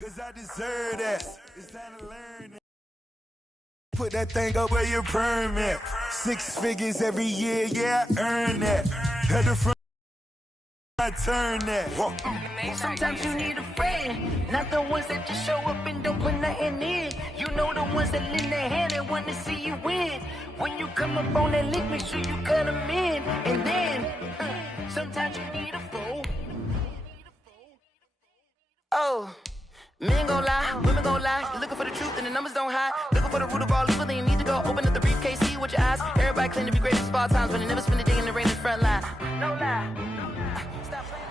Cause I deserve that. It's time to learn it. Put that thing up where your permit. 6 figures every year, yeah, I earn that. Had the front, I turn that. Sometimes you need a friend, not the ones that just show up and don't put nothing in. You know the ones that lend their hand and want to see you win. When you come up on that lick, make sure you cut them in. And then, sometimes you need a fool. Oh. Men gon' lie, women gon' lie. You're looking for the truth and the numbers don't hide. Looking for the root of all evil, then you need to go open up the briefcase, see with your eyes. Everybody claim to be great at small times, but they never spend a day in the rain in the front line. No lie. Stop playing.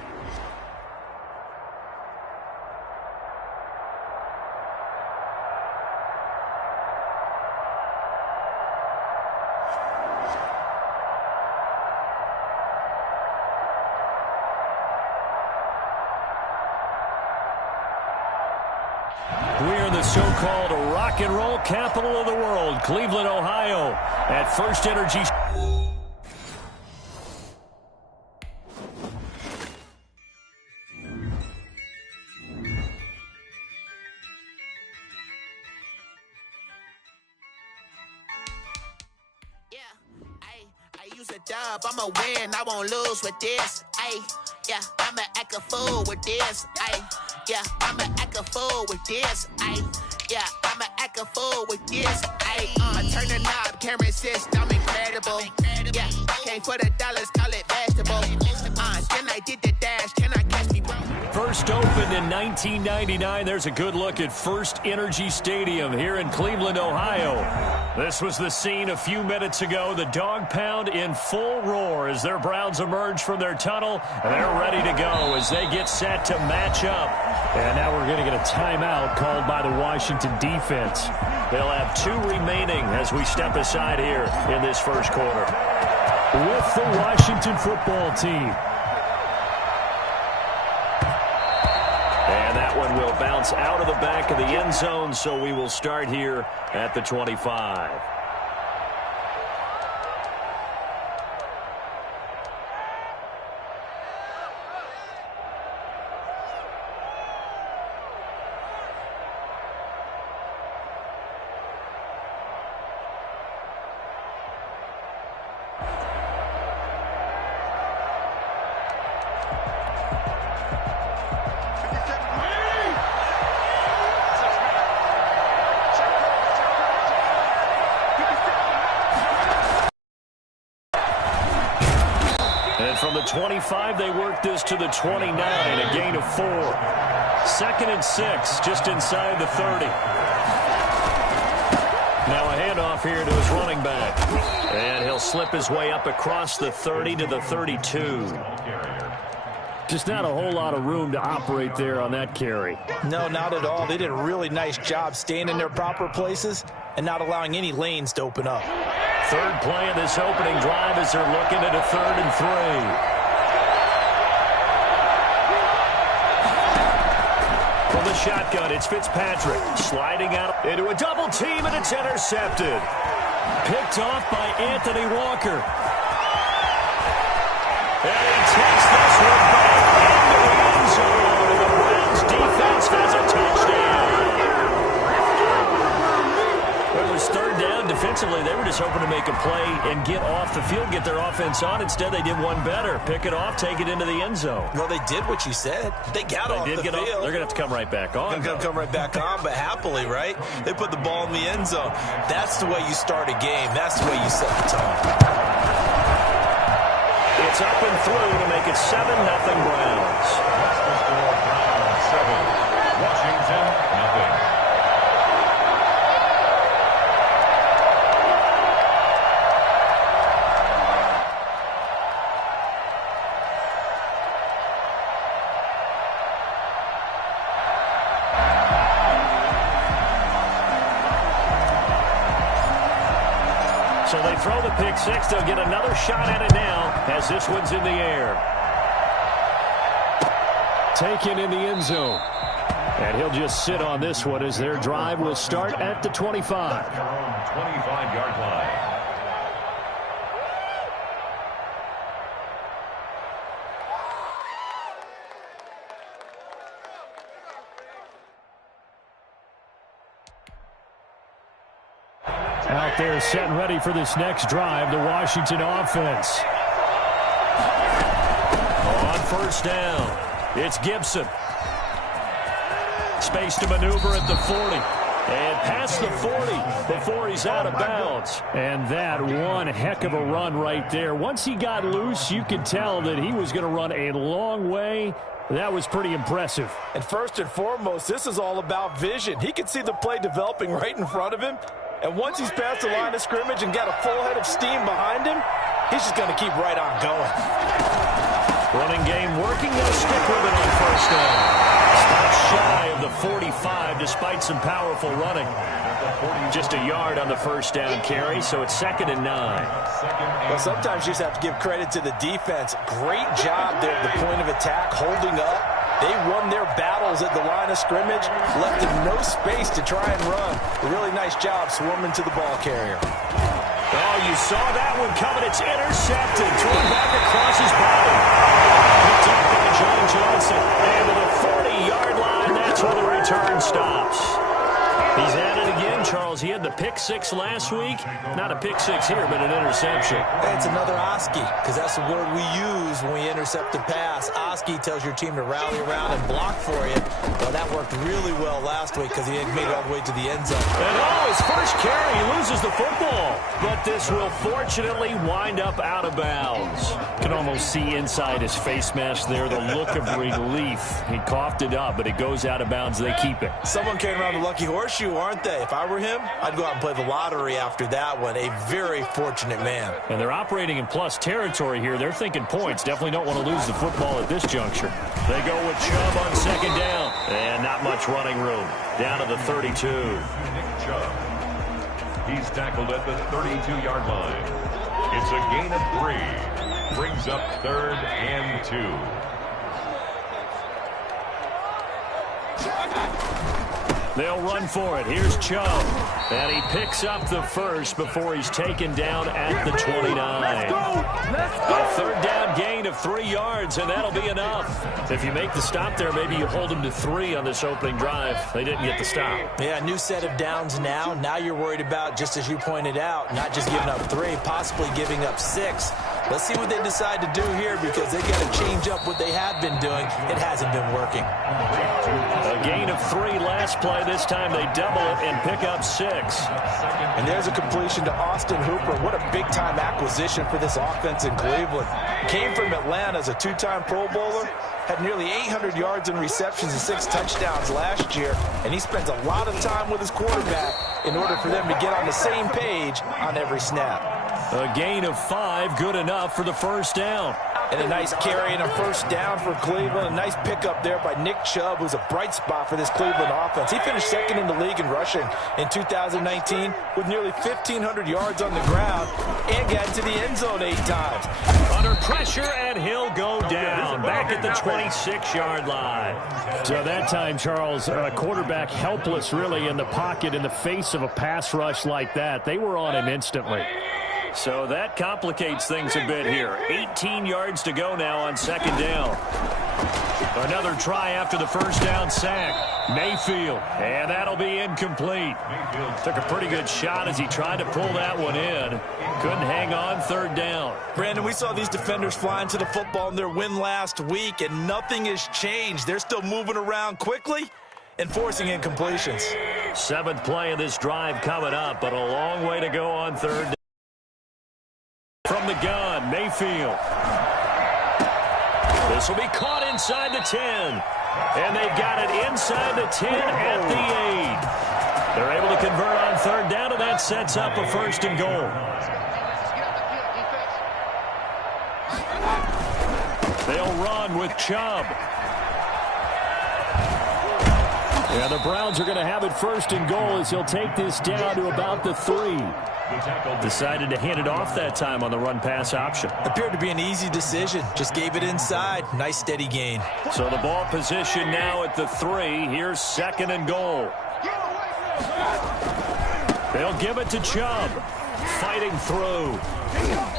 We're in the so-called rock and roll capital of the world, Cleveland, Ohio, at First Energy. Dub, I'ma win, I won't lose with this. Ay, yeah, I'ma act a fool with this. Ay, yeah, I'ma act a fool with this. Ay, yeah, I'ma act a fool with this. Ay, turn the knob, camera assist, I'm incredible. Yeah, came for the dollars, call it vegetable. Then I did the dash, can I catch me, bro? First opened in 1999. There's a good look at First Energy Stadium here in Cleveland, Ohio. This was the scene a few minutes ago. The dog pound in full roar as their Browns emerge from their tunnel. And they're ready to go as they get set to match up. And now we're going to get a timeout called by the Washington defense. They'll have 2 remaining as we step aside here in this first quarter. With the Washington football team. And that one will bounce out of the back of the end zone, so we will start here at the 25. From the 25, they work this to the 29, a gain of 4. 2nd and 6, just inside the 30. Now a handoff here to his running back. And he'll slip his way up across the 30 to the 32. Just not a whole lot of room to operate there on that carry. No, not at all. They did a really nice job staying in their proper places and not allowing any lanes to open up. Third play of this opening drive as they're looking at a 3rd and 3. From the shotgun, it's Fitzpatrick sliding out into a double team, and it's intercepted. Picked off by Anthony Walker. And he takes this one back into the end zone, and the Browns defense has a touchdown. It was 3rd down. Defensively, they were just hoping to make a play and get off the field, get their offense on. Instead, they did one better. Pick it off, take it into the end zone. Well, they did what you said. They got off the field. They're going to have to come right back on. They're going to come right back on, but happily, right? They put the ball in the end zone. That's the way you start a game. That's the way you set the tone. It's up and through to make it 7-0 Browns. Browns 7, Washington 0. So they throw the pick six. They'll get another shot at it now as this one's in the air. Taken in the end zone. And he'll just sit on this one as their drive will start at the 25. 25-yard line. Out there set and ready for this next drive, the Washington offense. On first down, it's Gibson. Space to maneuver at the 40. And past the 40 before he's out of bounds. And that one heck of a run right there. Once he got loose, you could tell that he was going to run a long way. That was pretty impressive. And first and foremost, this is all about vision. He could see the play developing right in front of him. And once he's past the line of scrimmage and got a full head of steam behind him, he's just going to keep right on going. Running game working. They'll stick with it on first down. Stops shy of the 45 despite some powerful running. Just a yard on the first down carry, so it's 2nd and 9. Well, sometimes you just have to give credit to the defense. Great job there at the point of attack, holding up. They won their battles at the line of scrimmage, left them no space to try and run. A really nice job swarming to the ball carrier. Oh, you saw that one coming. It's intercepted. Thrown back across his body. Picked up by John Johnson. And to the 40-yard line, that's where the return stops. He's at it again, Charles. He had the pick six last week. Not a pick six here, but an interception. It's another Oski, because that's the word we use when we intercept a pass. Oski tells your team to rally around and block for you. Well, that worked really well last week because he made it all the way to the end zone. And his first carry, he loses the football. But this will fortunately wind up out of bounds. You can almost see inside his face mask there the look of relief. He coughed it up, but it goes out of bounds. They keep it. Someone came around the lucky horseshoe, aren't they? If I were him, I'd go out and play the lottery after that one. A very fortunate man. And they're operating in plus territory here. They're thinking points. Definitely don't want to lose the football at this juncture. They go with Chubb on 2nd down. And not much running room. Down to the 32. Nick Chubb. He's tackled at the 32-yard line. It's a gain of 3. Brings up 3rd and 2. They'll run for it. Here's Chubb. And he picks up the first before he's taken down at the 29. A 3rd down gain of 3 yards, and that'll be enough. If you make the stop there, maybe you hold him to 3 on this opening drive. They didn't get the stop. Yeah, new set of downs now. Now you're worried about, just as you pointed out, not just giving up 3, possibly giving up 6. Let's see what they decide to do here because they got to change up what they have been doing. It hasn't been working. A gain of 3 last play. This time they double it and pick up 6. And there's a completion to Austin Hooper. What a big-time acquisition for this offense in Cleveland. Came from Atlanta as a 2-time Pro Bowler. Had nearly 800 yards in receptions and 6 touchdowns last year. And he spends a lot of time with his quarterback in order for them to get on the same page on every snap. A gain of 5, good enough for the first down. And a nice carry and a first down for Cleveland. A nice pickup there by Nick Chubb, who's a bright spot for this Cleveland offense. He finished 2nd in the league in rushing in 2019 with nearly 1,500 yards on the ground and got into the end zone 8 times. Under pressure, and he'll go down back at the 26-yard line. So that time, Charles, quarterback helpless really in the pocket in the face of a pass rush like that. They were on him instantly. So that complicates things a bit here. 18 yards to go now on 2nd down. Another try after the first down sack. Mayfield, and that'll be incomplete. Took a pretty good shot as he tried to pull that one in. Couldn't hang on 3rd down. Brandon, we saw these defenders flying to the football in their win last week, and nothing has changed. They're still moving around quickly and forcing incompletions. 7th play of this drive coming up, but a long way to go on 3rd down. From the gun, Mayfield. This will be caught inside the 10. And they've got it inside the 10 at the 8. They're able to convert on 3rd down, and that sets up a 1st and goal. They'll run with Chubb. Yeah, the Browns are going to have it 1st and goal as he'll take this down to about the 3. Decided to hand it off that time on the run-pass option. Appeared to be an easy decision. Just gave it inside. Nice steady gain. So the ball position now at the 3. Here's 2nd and goal. They'll give it to Chubb. fighting through.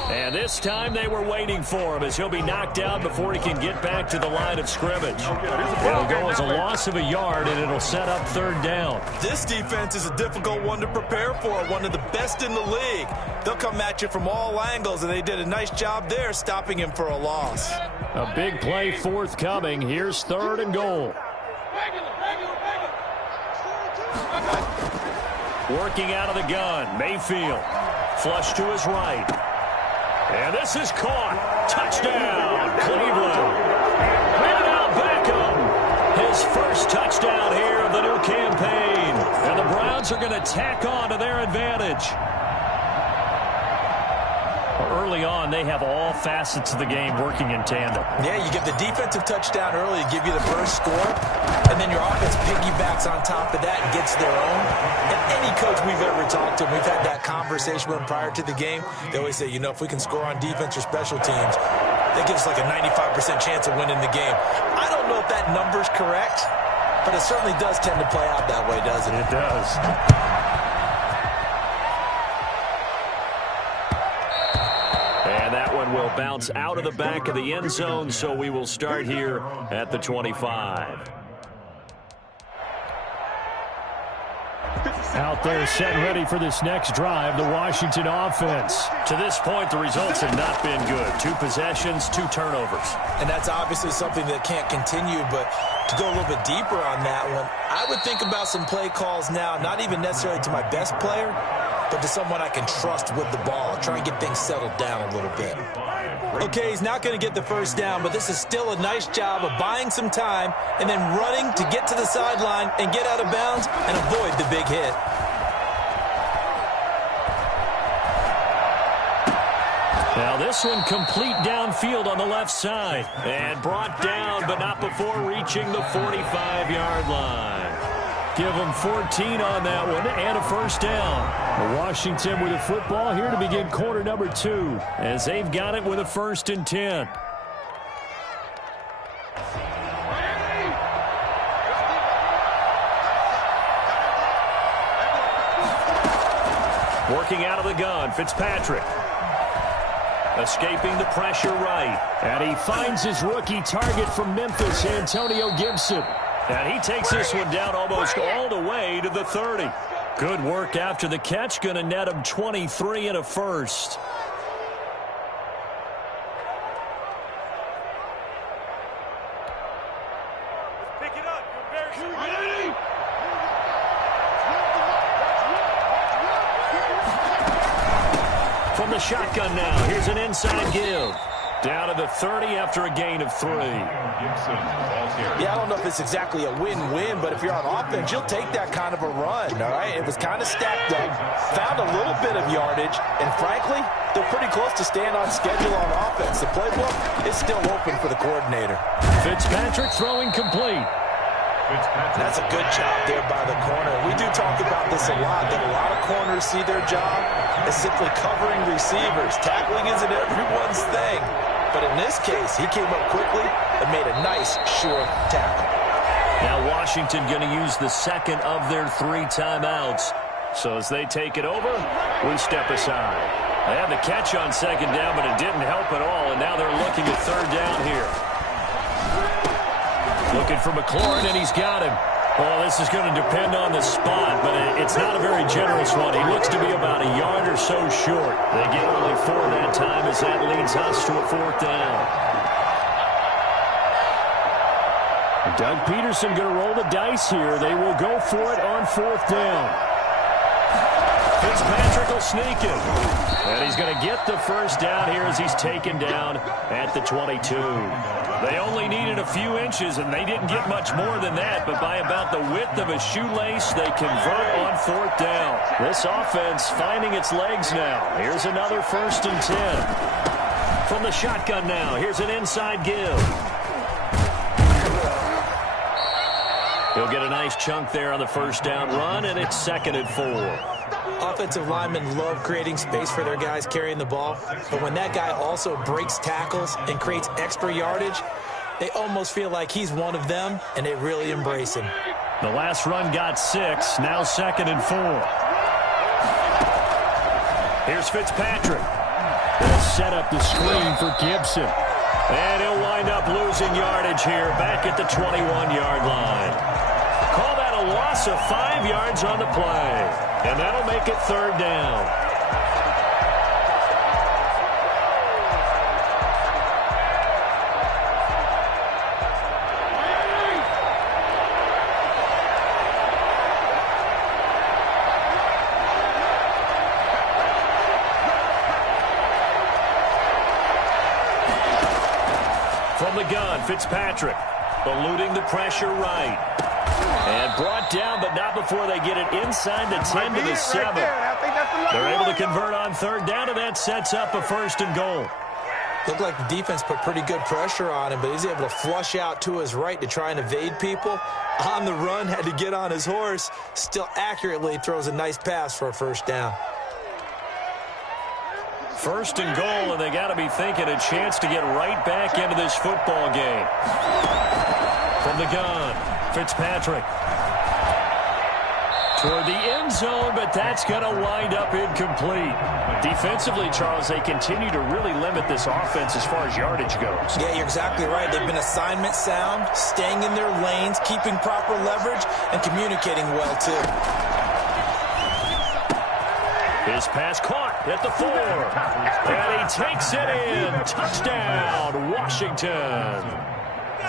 And this time they were waiting for him as he'll be knocked out before he can get back to the line of scrimmage. It'll go as a loss of a yard, and it'll set up third down. This defense is a difficult one to prepare for, one of the best in the league. They'll come at you from all angles, and they did a nice job there stopping him for a loss. A big play forthcoming. Here's third and goal. Working out of the gun, Mayfield. Flush to his right. And this is caught. Touchdown, Cleveland. And now Beckham. His first touchdown here of the new campaign. And the Browns are going to tack on to their advantage. Early on, they have all facets of the game working in tandem. Yeah, you get the defensive touchdown early, give you the first score, and then your offense piggybacks on top of that and gets their own. And any coach we've ever talked to, we've had that conversation with them prior to the game, they always say, you know, if we can score on defense or special teams, that gives us like a 95% chance of winning the game. I don't know if that number's correct, but it certainly does tend to play out that way, doesn't it? It does. And that one will bounce out of the back of the end zone, so we will start here at the 25. Out there set and ready for this next drive, the Washington offense. To this point, the results have not been good. 2 possessions, 2 turnovers. And that's obviously something that can't continue, but to go a little bit deeper on that one, I would think about some play calls now, not even necessarily to my best player, but to someone I can trust with the ball. Try and get things settled down a little bit. Okay, he's not going to get the first down, but this is still a nice job of buying some time and then running to get to the sideline and get out of bounds and avoid the big hit. Now this one complete downfield on the left side. And brought down, but not before reaching the 45-yard line. Give them 14 on that one and a first down. Washington with a football here to begin quarter number 2 as they've got it with a 1st and 10. Working out of the gun, Fitzpatrick. Escaping the pressure right. And he finds his rookie target from Memphis, Antonio Gibson. And he takes this one down almost all the way to the 30. Good work after the catch. Going to net him 23 and a first. Pick it up. You're ready? From the shotgun now. Here's an inside give. Down to the 30 after a gain of 3. Yeah, I don't know if it's exactly a win-win, but if you're on offense, you'll take that kind of a run, all right? It was kind of stacked up, found a little bit of yardage, and frankly, they're pretty close to staying on schedule on offense. The playbook is still open for the coordinator. Fitzpatrick throwing complete. That's a good job there by the corner. We do talk about this a lot, that a lot of corners see their job as simply covering receivers. Tackling isn't everyone's thing. But in this case, he came up quickly and made a nice, short tackle. Now Washington going to use the second of their 3 timeouts. So as they take it over, we step aside. They had the catch on second down, but it didn't help at all. And now they're looking at third down here. Looking for McLaurin, and he's got him. Well, this is going to depend on the spot, but it's not a very generous one. He looks to be about a yard or so short. They get only 4 that time as that leads us to a 4th down. Doug Peterson going to roll the dice here. They will go for it on 4th down. Fitzpatrick will sneak it. And he's going to get the first down here as he's taken down at the 22. They only needed a few inches, and they didn't get much more than that, but by about the width of a shoelace, they convert on 4th down. This offense finding its legs now. Here's another 1st and 10. From the shotgun now, here's an inside give. He'll get a nice chunk there on the first down run, and it's 2nd and 4. Offensive linemen love creating space for their guys carrying the ball, but when that guy also breaks tackles and creates extra yardage, they almost feel like he's one of them, and they really embrace him. The last run got 6, now 2nd and 4. Here's Fitzpatrick. They'll set up the screen for Gibson. And he'll wind up losing yardage here back at the 21-yard line. Call that a loss of 5 yards on the play. And that'll make it 3rd down. From the gun, Fitzpatrick eluding the pressure right. And brought down, but not before they get it inside the 10 to the 7. They're able to convert on 3rd down, and that sets up a 1st and goal. Looked like the defense put pretty good pressure on him, but he's able to flush out to his right to try and evade people. On the run, had to get on his horse. Still accurately throws a nice pass for a 1st down. 1st and goal, and they got to be thinking a chance to get right back into this football game. From the gun, Fitzpatrick. Toward the end zone, but that's going to wind up incomplete. Defensively, Charles, they continue to really limit this offense as far as yardage goes. Yeah, you're exactly right. They've been assignment sound, staying in their lanes, keeping proper leverage, and communicating well, too. His pass caught at the 4. And he takes it in. Touchdown, Washington.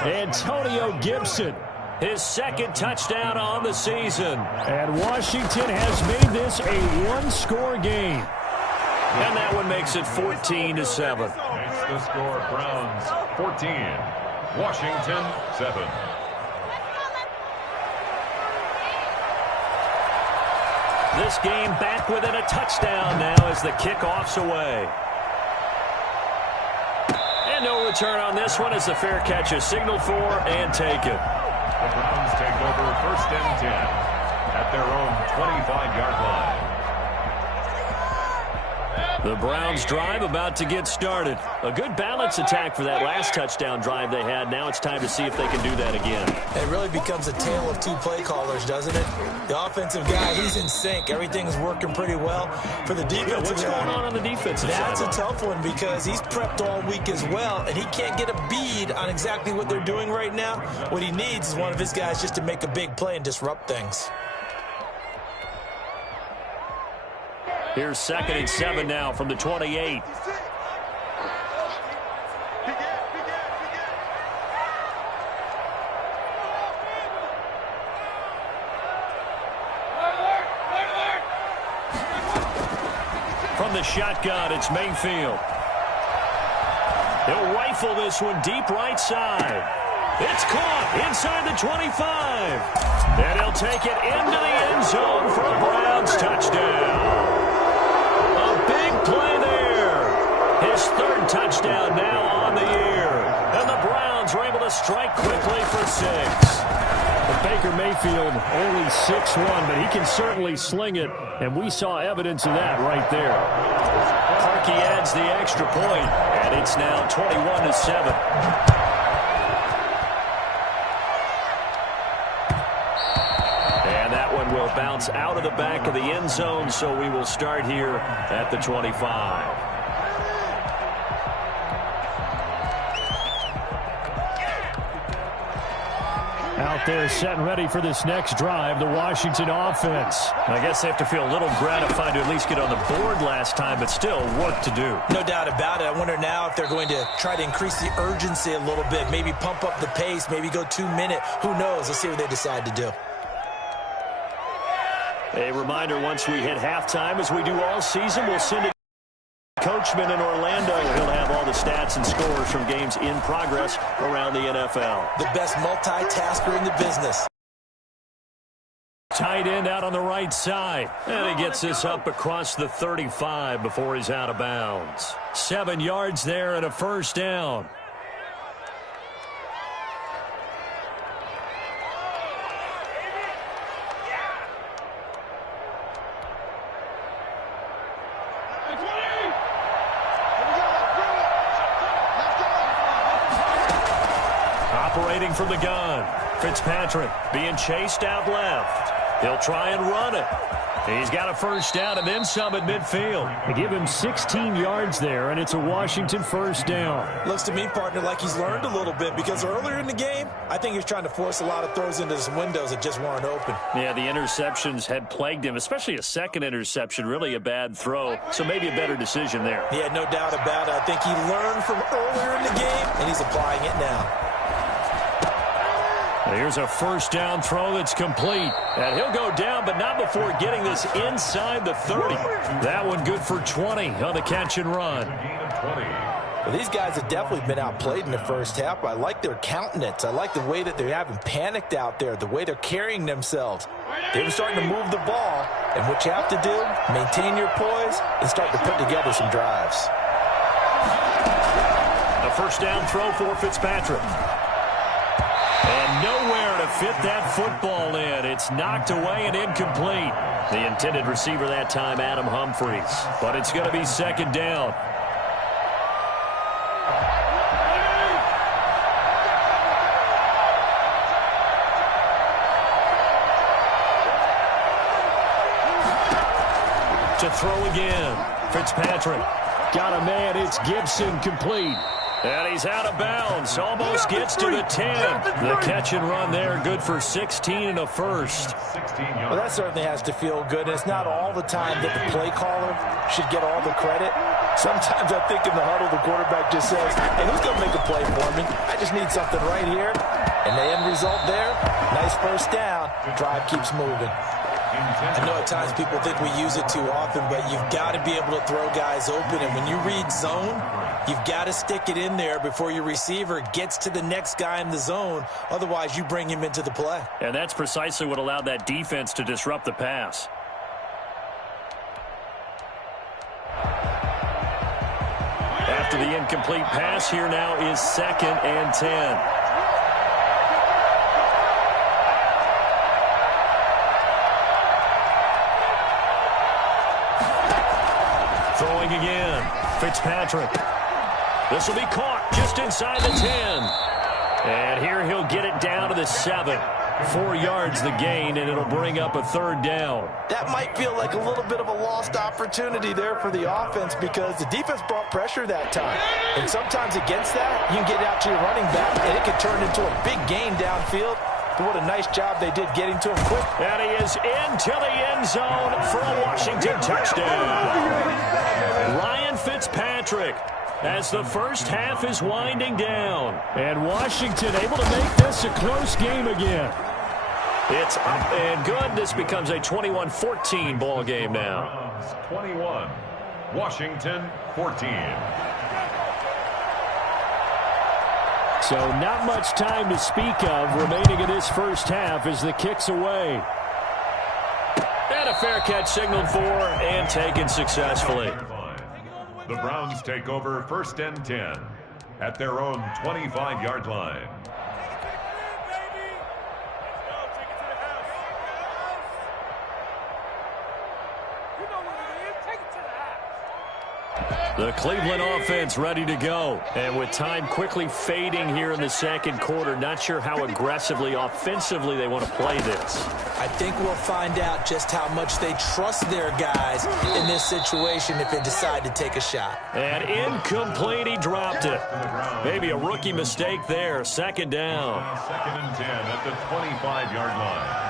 Antonio Gibson, his 2nd touchdown on the season. And Washington has made this a one-score game. And that one makes it 14-7. Makes the score Browns 14, Washington 7. This game back within a touchdown now as the kickoff's away. And no return on this one as the fair catch is signaled for and taken. The Browns take over 1st and 10 at their own 25-yard line. The Browns drive about to get started. A good balance attack for that last touchdown drive they had. Now it's time to see if they can do that again. It really becomes a tale of 2 play callers, doesn't it? The offensive guy, he's in sync. Everything's working pretty well. For the defensive what's guy, going on the defensive side? that's a tough one because he's prepped all week as well, and he can't get a bead on exactly what they're doing right now. What he needs is one of his guys just to make a big play and disrupt things. Here's 2nd and 7 now from the 28. From the shotgun, it's Mayfield. He'll rifle this one deep right side. It's caught inside the 25. And he'll take it into the end zone for a Browns touchdown. Play there. His 3rd touchdown now on the year. And the Browns are able to strike quickly for 6. But Baker Mayfield only 6'1", but he can certainly sling it, and we saw evidence of that right there. Parkey adds the extra point, and it's now 21-7. Will bounce out of the back of the end zone, so we will start here at the 25. Out there set and ready for this next drive, the Washington offense. I guess they have to feel a little gratified to at least get on the board last time, but still work to do. No doubt about it. I wonder now if they're going to try to increase the urgency a little bit, maybe pump up the pace, maybe go 2-minute. Who knows? Let's see what they decide to do. A reminder, once we hit halftime, as we do all season, we'll send it to Coachman in Orlando. He'll have all the stats and scores from games in progress around the NFL. The best multitasker in the business. Tight end out on the right side. And he gets this up across the 35 before he's out of bounds. 7 yards there and a 1st down. Operating from the gun, Fitzpatrick being chased out left. He'll try and run it. He's got a first down and then some at midfield. They give him 16 yards there, and it's a Washington first down. Looks to me, partner, like he's learned a little bit because earlier in the game, I think he was trying to force a lot of throws into some windows that just weren't open. Yeah, the interceptions had plagued him, especially a second interception, really a bad throw. So maybe a better decision there. Yeah, no doubt about it. I think he learned from earlier in the game, and he's applying it now. Here's a first down throw that's complete. And he'll go down, but not before getting this inside the 30. That one good for 20 on the catch and run. Well, these guys have definitely been outplayed in the first half. I like their countenance. I like the way that they haven't panicked out there, the way they're carrying themselves. They're starting to move the ball, and what you have to do, maintain your poise and start to put together some drives. A first down throw for Fitzpatrick. And nowhere to fit that football in. It's knocked away and incomplete. The intended receiver that time, Adam Humphries. But it's going to be second down. To throw again. Fitzpatrick. Got a man. It's Gibson, complete. And he's out of bounds. Almost gets to the 10. The catch and run there, good for 16 and a first. Well, that certainly has to feel good. And it's not all the time that the play caller should get all the credit. Sometimes I think in the huddle, the quarterback just says, hey, who's going to make a play for me? I just need something right here. And the end result there, nice first down. Drive keeps moving. I know at times people think we use it too often, but you've got to be able to throw guys open. And when you read zone, you've got to stick it in there before your receiver gets to the next guy in the zone. Otherwise, you bring him into the play. And that's precisely what allowed that defense to disrupt the pass. After the incomplete pass, here now is 2nd and 10. Throwing again. Fitzpatrick. This will be caught just inside the 10. And here he'll get it down to the 7. 4 yards the gain, and it'll bring up a third down. That might feel like a little bit of a lost opportunity there for the offense because the defense brought pressure that time. And sometimes against that, you can get out to your running back, and it can turn into a big gain downfield. But what a nice job they did getting to him quick. And he is into the end zone for a Washington touchdown. Ryan Fitzpatrick, as the first half is winding down. And Washington able to make this a close game again. It's up and good. This becomes a 21-14 ball game now. 21, Washington 14. So not much time to speak of remaining in this first half as the kick's away. And a fair catch signaled for and taken successfully. The Browns take over 1st and 10 at their own 25-yard line. The Cleveland offense ready to go. And with time quickly fading here in the second quarter, not sure how aggressively, offensively they want to play this. I think we'll find out just how much they trust their guys in this situation if they decide to take a shot. And incomplete, he dropped it. Maybe a rookie mistake there. 2nd down. 2nd and 10 at the 25-yard line.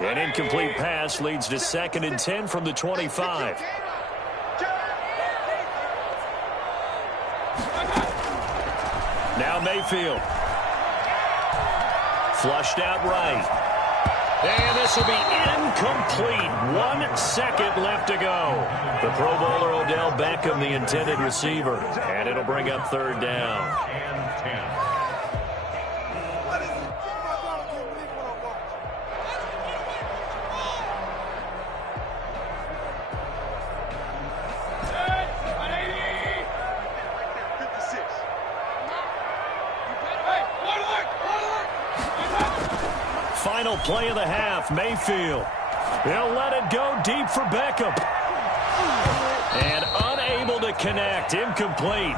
An incomplete pass leads to 2nd and 10 from the 25. Now Mayfield. Flushed out right. And this will be incomplete. 1 second left to go. The Pro Bowler Odell Beckham, the intended receiver. And it'll bring up 3rd down. And 10. Final play of the half, Mayfield. He'll let it go deep for Beckham. And unable unable to connect. Incomplete.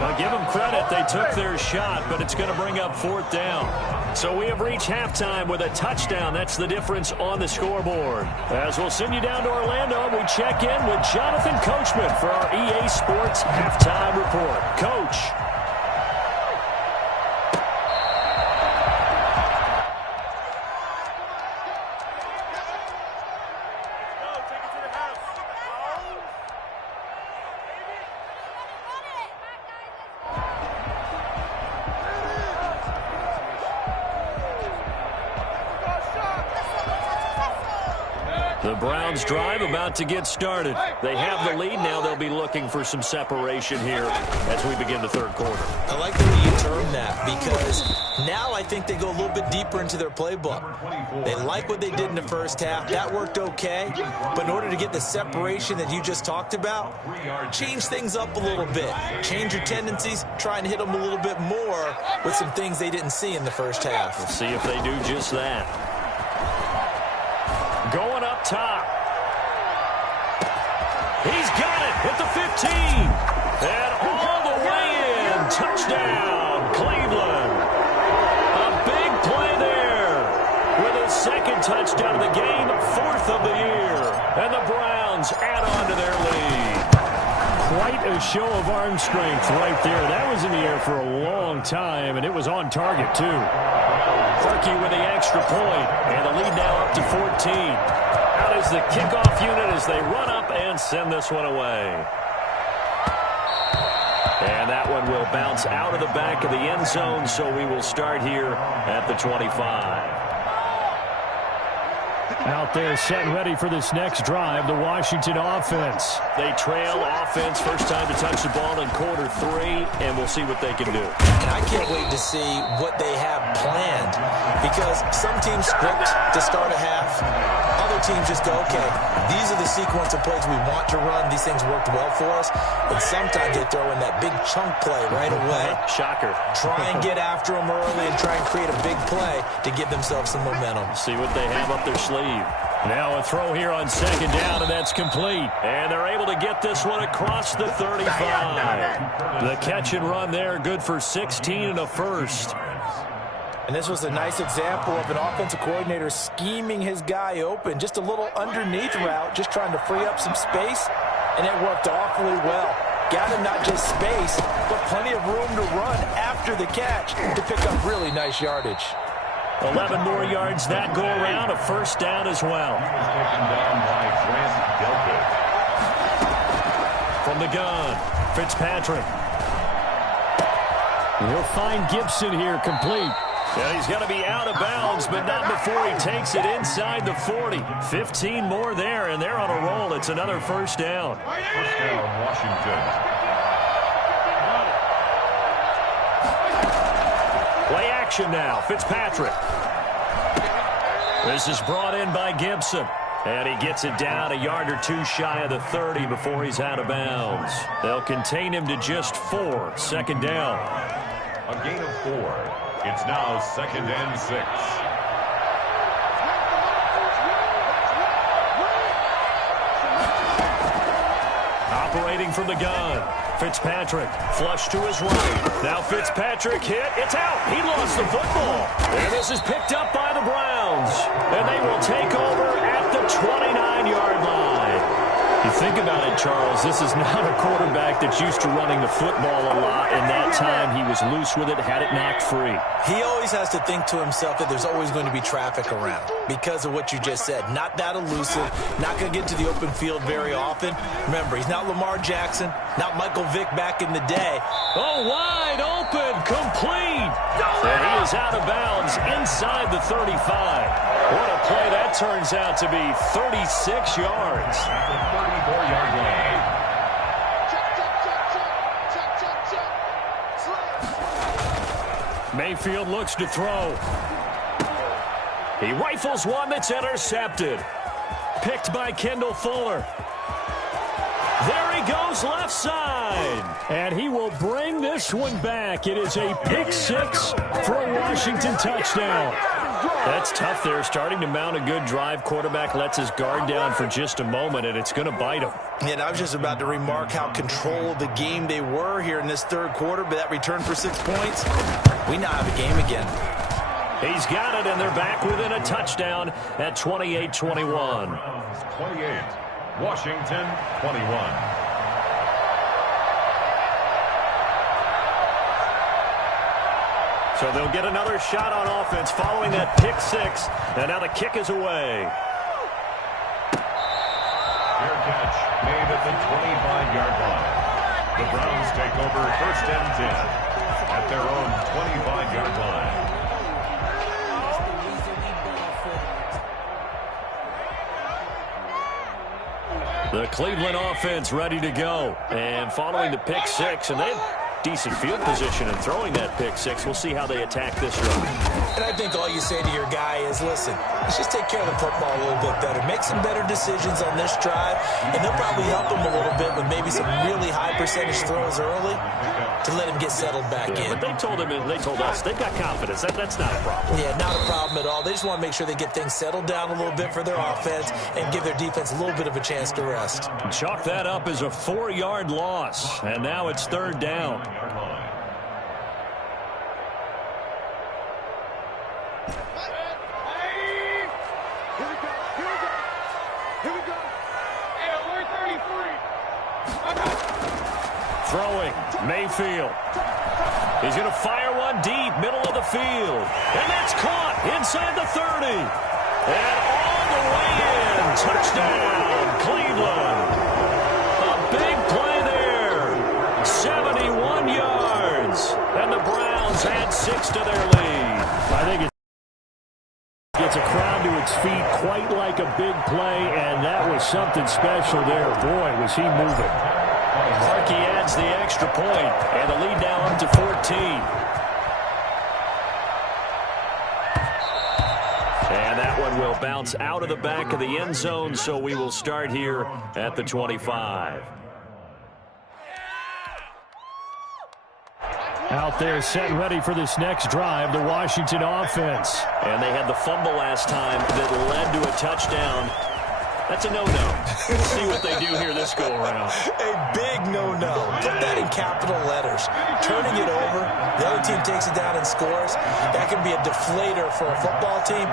Now give them credit. They took their shot, but it's going to bring up fourth down. So we have reached halftime with a touchdown. That's the difference on the scoreboard. As we'll send you down to Orlando, we check in with Jonathan Coachman for our EA Sports Halftime Report. Coach. The Browns drive about to get started. They have the lead. Now they'll be looking for some separation here as we begin the third quarter. I like the way you term that, because now I think they go a little bit deeper into their playbook. They like what they did in the first half. That worked okay. But in order to get the separation that you just talked about, change things up a little bit. Change your tendencies. Try and hit them a little bit more with some things they didn't see in the first half. We'll see if they do just that. Going up top. He's got it at the 15. And all the way in. Touchdown, Cleveland. A big play there. With his second touchdown of the game, fourth of the year. And the Browns add on to their lead. Quite a show of arm strength right there. That was in the air for a long time, and it was on target, too. Berkey with the extra point, and the lead now up to 14. Out is the kickoff unit as they run up and send this one away. And that one will bounce out of the back of the end zone, so we will start here at the 25. Out there set and ready for this next drive, the Washington offense. They trail offense, first time to touch the ball in quarter 3, and we'll see what they can do. And I can't wait to see what they have planned, because some teams script to start a half. Other teams just go, okay, these are the sequence of plays we want to run. These things worked well for us. And sometimes they throw in that big chunk play right away. Shocker. Try and get after them early and try and create a big play to give themselves some momentum. See what they have up their sleeve. Now a throw here on second down, and that's complete. And they're able to get this one across the 35. The catch and run there, good for 16 and a first. And this was a nice example of an offensive coordinator scheming his guy open. Just a little underneath route, just trying to free up some space, and it worked awfully well. Got him not just space, but plenty of room to run after the catch to pick up really nice yardage. 11 more yards that go around, a first down as well. From the gun, Fitzpatrick. We'll find Gibson here complete. Yeah, he's going to be out of bounds, but not before he takes it inside the 40. 15 more there, and they're on a roll. It's another first down. First down, Washington. Play action now. Fitzpatrick. This is brought in by Gibson. And he gets it down a yard or two shy of the 30 before he's out of bounds. They'll contain him to just 4. Second down. A gain of 4. It's now 2nd and 6. Operating from the gun. Fitzpatrick, flush to his right. Now Fitzpatrick hit. It's out. He lost the football. And this is picked up by the Browns. And they will take over at the 29-yard line. You think about it, Charles, this is not a quarterback that's used to running the football a lot, and that time he was loose with it, had it knocked free. He always has to think to himself that there's always going to be traffic around because of what you just said. Not that elusive, not going to get to the open field very often. Remember, he's not Lamar Jackson, not Michael Vick back in the day. Oh, wide open, complete. And he is out of bounds inside the 35. What a play that turns out to be, 36 yards. 34-yard line. Mayfield looks to throw. He rifles one that's intercepted. Picked by Kendall Fuller. There he goes left side. And he will bring this one back. It is a pick 6 for a Washington touchdown. That's tough there. Starting to mount a good drive. Quarterback lets his guard down for just a moment, and it's going to bite him. And I was just about to remark how control of the game they were here in this third quarter, but that return for 6 points, we now have a game again. He's got it, and they're back within a touchdown at 28-21. 28, Washington 21. So they'll get another shot on offense following that pick six, and now the kick is away. Fair catch made at the 25-yard line. The Browns take over 1st and 10 at their own 25-yard line. The Cleveland offense ready to go. And following the pick six, and they have decent field position in throwing that pick six. We'll see how they attack this run. And I think all you say to your guy is, listen, let's just take care of the football a little bit better. Make some better decisions on this drive, and they'll probably help him a little bit with maybe some really high percentage throws early to let him get settled back in. But they told him, and they told us, they've got confidence. That's not a problem. Yeah, not a problem at all. They just want to make sure they get things settled down a little bit for their offense and give their defense a little bit of a chance to rest. Chalk that up as a 4-yard loss, and now it's 3rd down. Throwing, Mayfield. He's going to fire one deep, middle of the field. And that's caught inside the 30. And all the way in. Touchdown, Cleveland. A big play there. 71 yards. And the Browns add 6 to their lead. I think it gets a crowd to its feet quite like a big play, and that was something special there. Boy, was he moving. Clarkey adds the extra point, and the lead now up to 14. And that one will bounce out of the back of the end zone, so we will start here at the 25. Out there set and ready for this next drive, the Washington offense. And they had the fumble last time that led to a touchdown. That's a no-no. We'll see what they do here this go-around. A big no-no. Put that in capital letters. Turning it over, the other team takes it down and scores. That can be a deflator for a football team.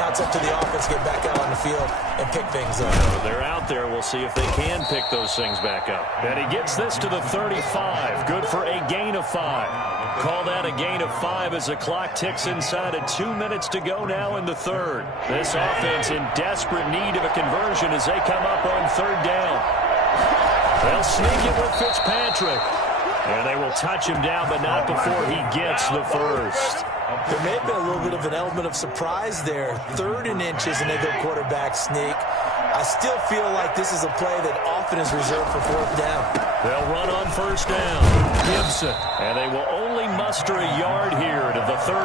Now it's up to the offense to get back out on the field and pick things up. They're out there. We'll see if they can pick those things back up. And he gets this to the 35. Good for a gain of 5. Call that a gain of 5 as the clock ticks inside of 2 minutes to go now in the third. This offense in desperate need of a conversion as they come up on 3rd down. They'll sneak it with Fitzpatrick. And they will touch him down, but not before he gets the first. There may have been a little bit of an element of surprise there. 3rd and inches and they go quarterback sneak. I still feel like this is a play that often is reserved for 4th down. They'll run on 1st down. Gibson. And they will only muster a yard here to the 38.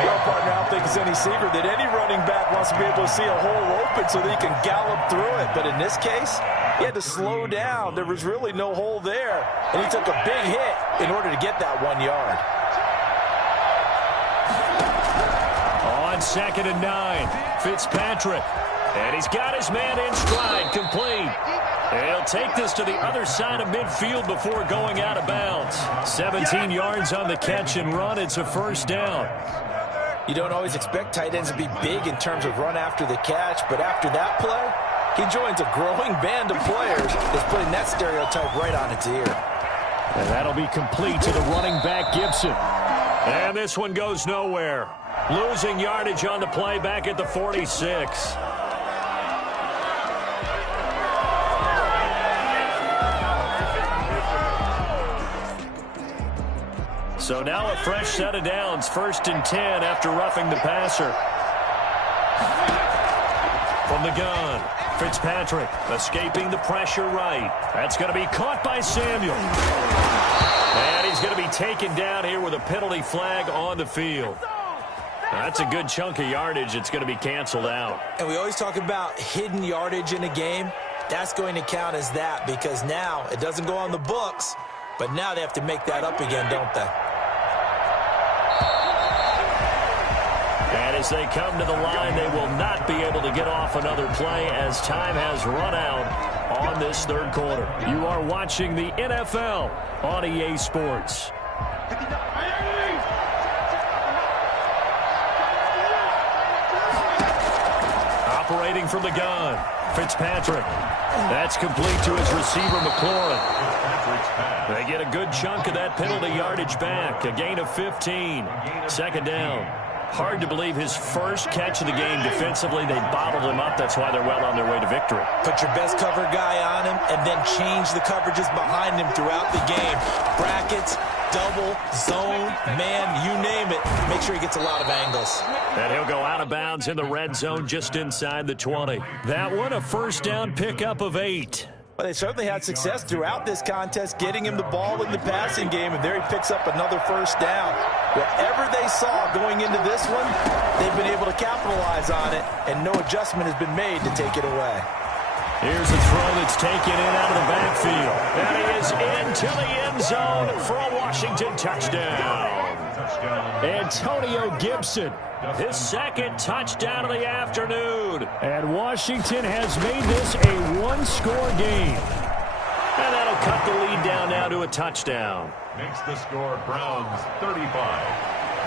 Well, partner, I don't think it's any secret that any running back wants to be able to see a hole open so that he can gallop through it. But in this case, he had to slow down. There was really no hole there. And he took a big hit in order to get that 1 yard. On 2nd and 9, Fitzpatrick. And he's got his man in stride, complete. And he'll take this to the other side of midfield before going out of bounds. 17 yards on the catch and run. It's a 1st down. You don't always expect tight ends to be big in terms of run after the catch, but after that play, he joins a growing band of players that's putting that stereotype right on its ear. And that'll be complete to the running back, Gibson. And this one goes nowhere. Losing yardage on the play back at the 46. So now a fresh set of downs, 1st and 10 after roughing the passer. From the gun, Fitzpatrick escaping the pressure right. That's going to be caught by Samuel. And he's going to be taken down here with a penalty flag on the field. That's a good chunk of yardage. It's going to be canceled out. And we always talk about hidden yardage in a game. That's going to count as that because now it doesn't go on the books, but now they have to make that up again, don't they? And as they come to the line, they will not be able to get off another play as time has run out on this third quarter. You are watching the NFL on EA Sports. Operating from the gun, Fitzpatrick. That's complete to his receiver, McLaurin. They get a good chunk of that penalty yardage back. A gain of 15. Second down. Hard to believe his first catch of the game defensively. They bottled him up. That's why they're well on their way to victory. Put your best cover guy on him and then change the coverages behind him throughout the game. Brackets, double, zone, man, you name it. Make sure he gets a lot of angles. And he'll go out of bounds in the red zone just inside the 20. That one, a first down pickup of 8. Well, they certainly had success throughout this contest, getting him the ball in the passing game, and there he picks up another first down. Whatever they saw going into this one, they've been able to capitalize on it, and no adjustment has been made to take it away. Here's a throw that's taken in out of the backfield. And he is into the end zone for a Washington touchdown. Antonio Gibson, his second touchdown of the afternoon. And Washington has made this a one-score game. And that'll cut the lead down now to a touchdown. Makes the score Browns 35,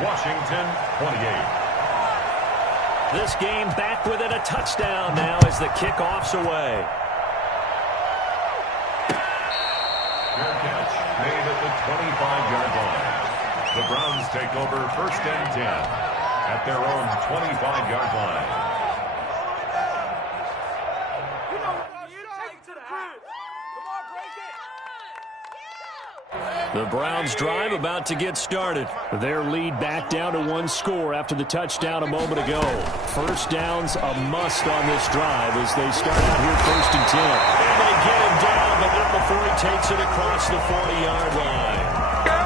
Washington 28. This game back within a touchdown now as the kickoff's away. Fair catch made at the 25-yard line. The Browns take over first and 10 at their own 25-yard line. The Browns drive about to get started. Their lead back down to one score after the touchdown a moment ago. First down's a must on this drive as they start out here first and 10. And they get him down, but not before he takes it across the 40-yard line.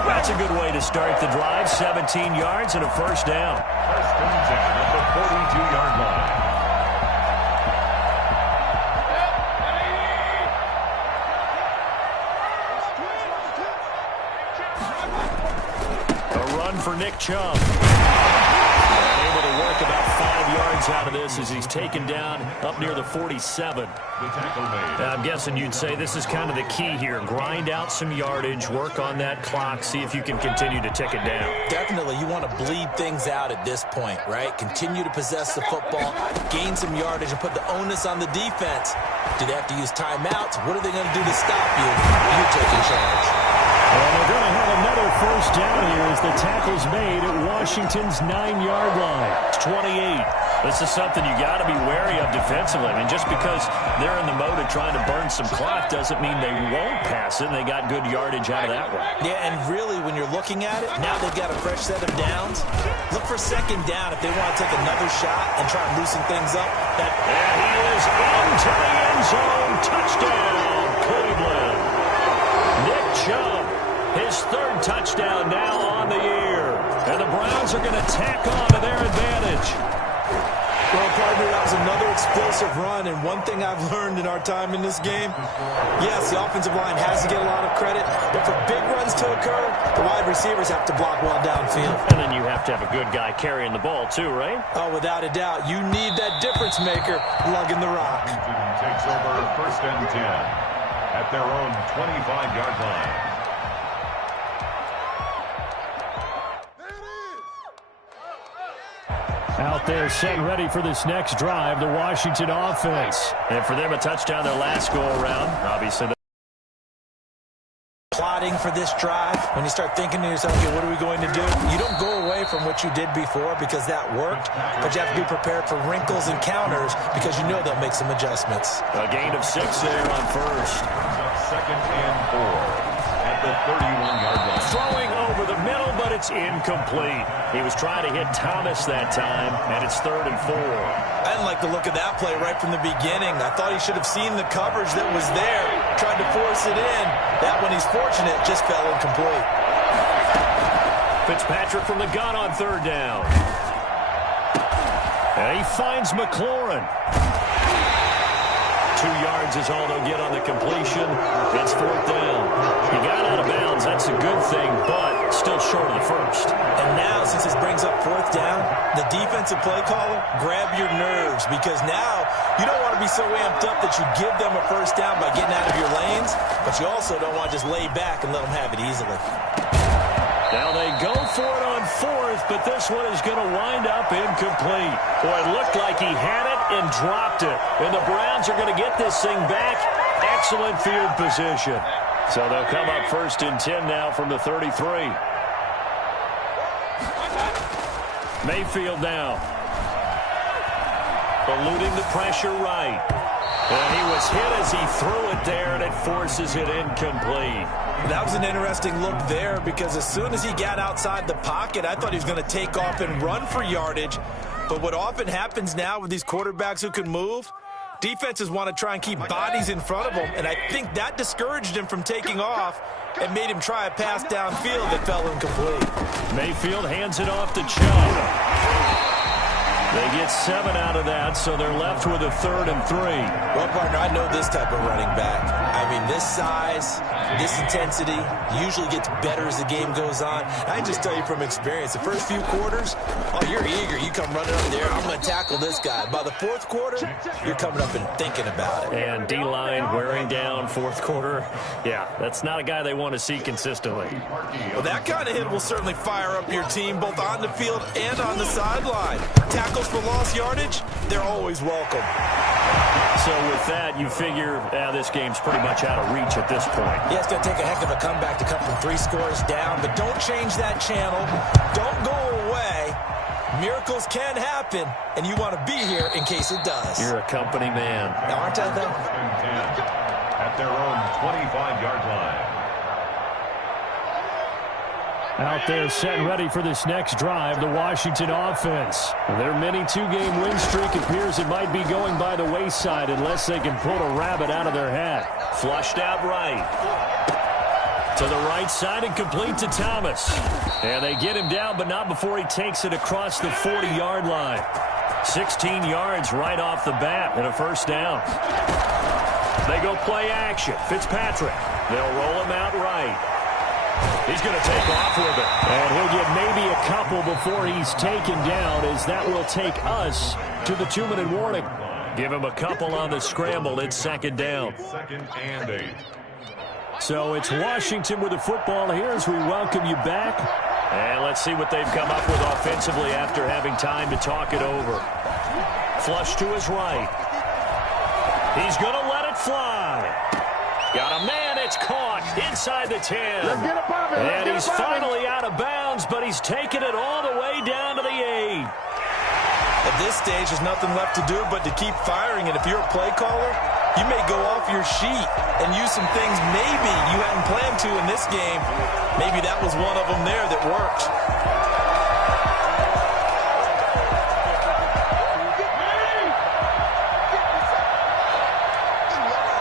That's a good way to start the drive. 17 yards and a first down. First and 10 at the 42-yard line. For Nick Chubb. Able to work about 5 yards out of this as he's taken down up near the 47. I'm guessing you'd say this is kind of the key here. Grind out some yardage, work on that clock, see if you can continue to tick it down. Definitely, you want to bleed things out at this point, right? Continue to possess the football, gain some yardage, and put the onus on the defense. Do they have to use timeouts? What are they going to do to stop you? You're taking charge. And they're going to have another first down here as the tackle's made at Washington's 9-yard line. It's 28. This is something you got to be wary of defensively. I mean, just because they're in the mode of trying to burn some clock doesn't mean they won't pass it, and they got good yardage out of that one. Yeah, and really, when you're looking at it, now they've got a fresh set of downs. Look for second down if they want to take another shot and try and loosen things up. And he is into the end zone. Touchdown, Cleveland. Nick Chubb. His third touchdon now on the year. And the Browns are going to tack on to their advantage. Well, partner, that was another explosive run, and one thing I've learned in our time in this game, yes, the offensive line has to get a lot of credit, but for big runs to occur, the wide receivers have to block well downfield. And then you have to have a good guy carrying the ball too, right? Oh, without a doubt. You need that difference maker lugging the rock. Washington takes over first and 10 at their own 25-yard line. Out there set and ready for this next drive, the Washington offense. And for them, a touchdown their last go-around. Obviously, plotting for this drive, when you start thinking to yourself, okay, what are we going to do? You don't go away from what you did before because that worked, but you have to be prepared for wrinkles and counters because you know they'll make some adjustments. A gain of 6 there on first. Second and 4 at the 31-yard line. Throwing over the middle, but it's incomplete. He was trying to hit Thomas that time, and it's 3rd and 4. I didn't like the look of that play right from the beginning. I thought he should have seen the coverage that was there, tried to force it in. That one, he's fortunate, just fell incomplete. Fitzpatrick from the gun on 3rd down. And he finds McLaurin. yards is all they'll get on the completion. It's 4th down. He got out of bounds. That's a good thing, but still short of the first. And now, since this brings up 4th down, the defensive play caller, grab your nerves, because now you don't want to be so amped up that you give them a first down by getting out of your lanes, but you also don't want to just lay back and let them have it easily. Now they go for it on 4th, but this one is going to wind up incomplete. Boy, it looked like he had it and dropped it. And the Browns are going to get this thing back. Excellent field position. So they'll come up 1st and 10 now from the 33. Mayfield now. Eluding the pressure right. And he was hit as he threw it there, and it forces it incomplete. That was an interesting look there, because as soon as he got outside the pocket, I thought he was going to take off and run for yardage. But what often happens now with these quarterbacks who can move, defenses want to try and keep bodies in front of them, and I think that discouraged him from taking off and made him try a pass downfield that fell incomplete. Mayfield hands it off to Chubb. They get 7 out of that, so they're left with a 3rd and 3. Well, partner, I know this type of running back. I mean, this size, this intensity usually gets better as the game goes on. I can just tell you from experience, the first few quarters, oh, you're eager. You come running up there, I'm going to tackle this guy. By the 4th quarter, you're coming up and thinking about it. And D-line wearing down 4th quarter. Yeah, that's not a guy they want to see consistently. Well, that kind of hit will certainly fire up your team both on the field and on the sideline. Tackles for lost yardage, they're always welcome. So with that, you figure this game's pretty much out of reach at this point. Yeah, it's going to take a heck of a comeback to come from 3 scores down, but don't change that channel. Don't go away. Miracles can happen, and you want to be here in case it does. You're a company man. Now, aren't I, though? At their own 25-yard line. Out there set and ready for this next drive, the Washington offense. Their mini 2-game win streak appears it might be going by the wayside unless they can pull a rabbit out of their hat. Flushed out right. To the right side and complete to Thomas. And they get him down, but not before he takes it across the 40-yard line. 16 yards right off the bat and a 1st down. They go play action. Fitzpatrick. They'll roll him out right. He's going to take off with it. And he'll get maybe a couple before he's taken down, as that will take us to the 2-minute warning. Give him a couple on the scramble. It's 2nd down. 2nd and 8. So it's Washington with the football here as we welcome you back. And let's see what they've come up with offensively after having time to talk it over. Flush to his right. He's going to let it fly. Got a man, it's caught inside the 10. And he's finally out of bounds, but he's taken it all the way down to the 8. At this stage, there's nothing left to do but to keep firing. And if you're a play caller, you may go off your sheet and use some things maybe you hadn't planned to in this game. Maybe that was one of them there that worked.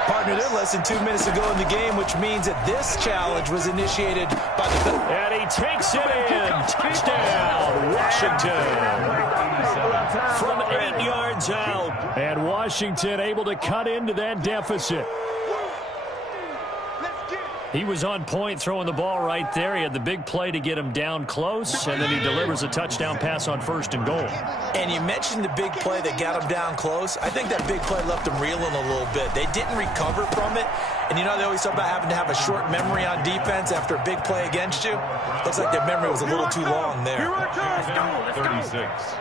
Partner, they're less than 2 minutes to go in the game, which means that this challenge was initiated by the... And he takes it in. Touchdown, Washington. From 8 yards out. And Washington able to cut into that deficit. He was on point throwing the ball right there. He had the big play to get him down close, and then he delivers a touchdown pass on 1st and goal. And you mentioned the big play that got him down close. I think that big play left him reeling a little bit. They didn't recover from it. And you know, they always talk about having to have a short memory on defense after a big play against you. Looks like their memory was a little too long there. 36.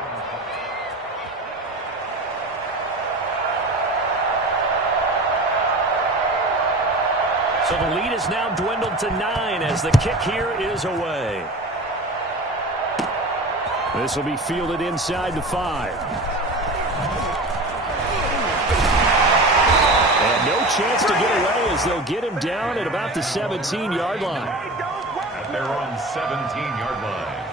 So the lead is now dwindled to 9 as the kick here is away. This will be fielded inside the 5. And no chance to get away as they'll get him down at about the 17-yard line. At their own 17-yard line.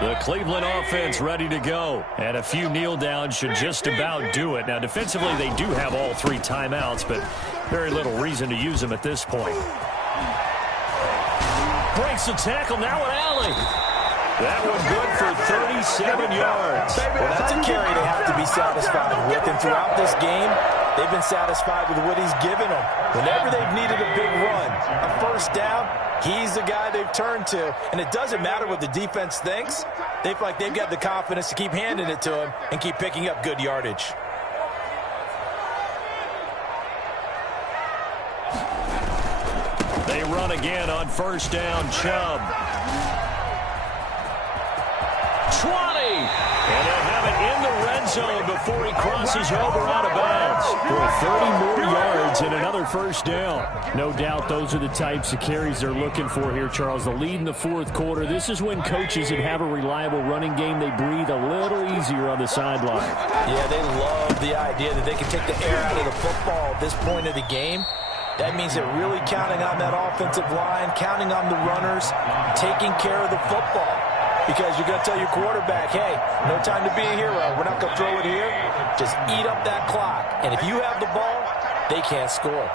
The Cleveland offense ready to go. And a few kneel downs should just about do it. Now, defensively, they do have all 3 timeouts, but very little reason to use them at this point. Breaks the tackle, now an alley. That one good for 37 yards. Well, that's a carry they have to be satisfied with. And throughout this game, they've been satisfied with what he's given them. Whenever they've needed a big run, a first down, he's the guy they've turned to. And it doesn't matter what the defense thinks. They feel like they've got the confidence to keep handing it to him and keep picking up good yardage. They run again on first down. Chubb. 20. And they'll have it in the red zone before he crosses over out of bounds. For 30 more yards and another first down. No doubt those are the types of carries they're looking for here, Charles. The lead in the fourth quarter. This is when coaches that have a reliable running game, they breathe a little easier on the sideline. Yeah, they love the idea that they can take the air out of the football at this point of the game. That means they're really counting on that offensive line, counting on the runners, taking care of the football. Because you're going to tell your quarterback, hey, no time to be a hero. We're not going to throw it here. Just eat up that clock. And if you have the ball, they can't score.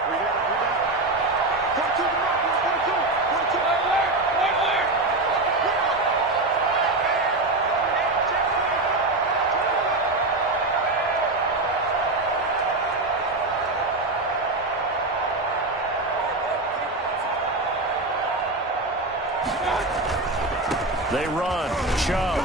They run. Chubb.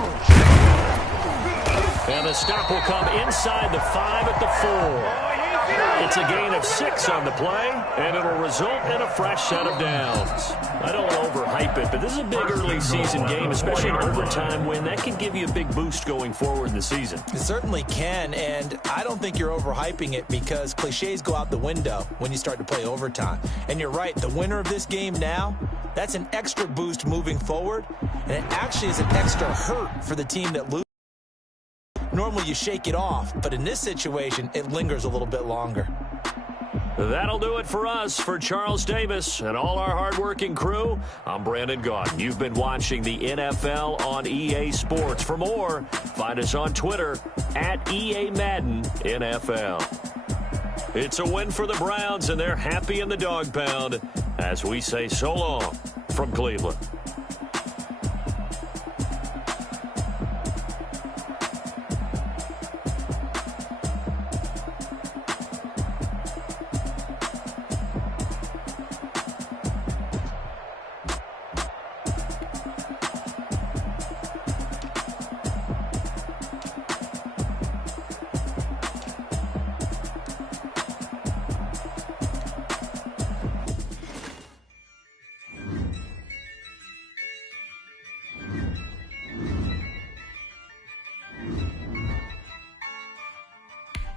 And the stop will come inside the 5 at the 4. It's a gain of 6 on the play, and it'll result in a fresh set of downs. I don't want to overhype it, but this is a big early season game, especially an overtime win. That can give you a big boost going forward in the season. It certainly can, and I don't think you're overhyping it because cliches go out the window when you start to play overtime. And you're right, the winner of this game now, that's an extra boost moving forward, and it actually is an extra hurt for the team that loses. Normally you shake it off, but in this situation, it lingers a little bit longer. That'll do it for us. For Charles Davis and all our hardworking crew, I'm Brandon Gaudin. You've been watching the NFL on EA Sports. For more, find us on Twitter at EA Madden NFL. It's a win for the Browns, and they're happy in the dog pound as we say so long from Cleveland.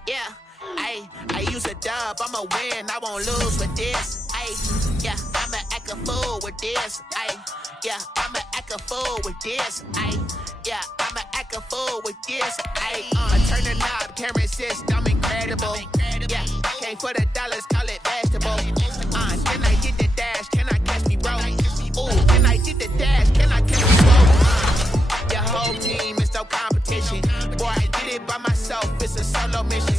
Yeah, I use a dub, I'ma win, I won't lose with this. Yeah, I'ma act a fool with this. Yeah, I'ma act a fool with this. Yeah, I'ma act a fool with this. I turn the knob, camera assist, I'm incredible. Yeah, came for the dollars, call it vegetable. Can I get the dash? Can I catch me, bro? Ooh, can I get the dash? Can I catch me, bro? Your whole team is no competition. Boy, I did it by myself, it's a solo mission.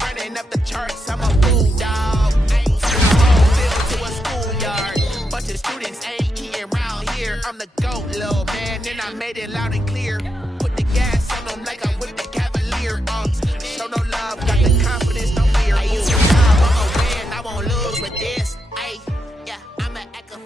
Running up the charts, I'm a fool, dog. Turn the whole field to a schoolyard. Bunch of students ain't eating around here. I'm the GOAT, little man, and I made it loud and clear. Put the gas on them like I'm